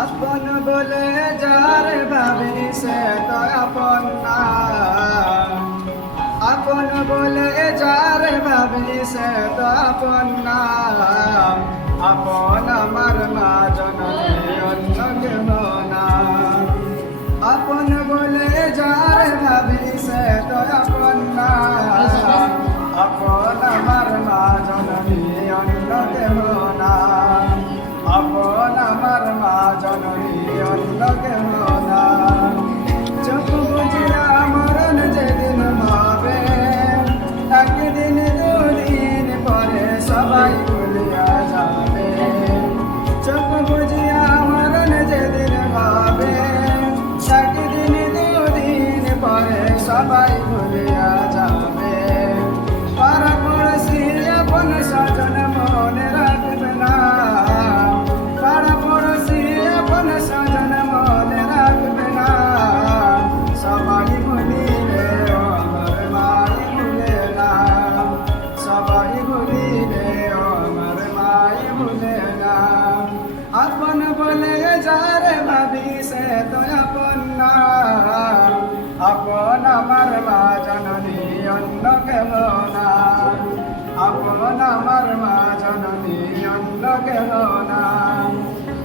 আপন বলে যার ভাবলি সে তো আপন না। আপন বলে যার ভাবি সে তো আপন না। অন্য অন্য কেহ না আপন আমার মা জননী অন্য কেহ না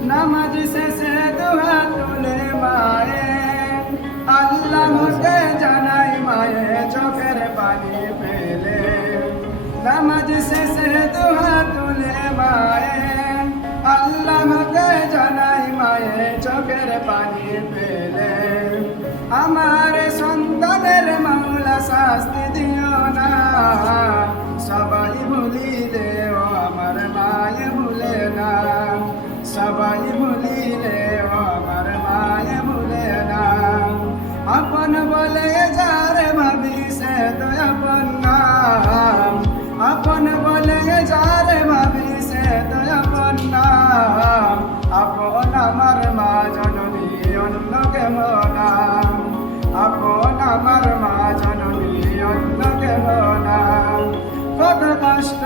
নামাজ শেষে দুহা তুলে মায়ে আল্লাহকে জানাই মায়ে চোখের পানি পেলে নামাজ শেষে দুহা তুলে মায়ে আল্লাহকে জানাই মায়ে চোখের পানি আপন বলে যারে ভাবি, সে তো আপন নাম আপন বলে যারে ভাবি, সে তো আপন নাম আপন আমার মা, জননী অন্য নাম আপন আমার মা, জননী অন্য কেমন কত কষ্ট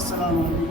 Assalamu alaikum.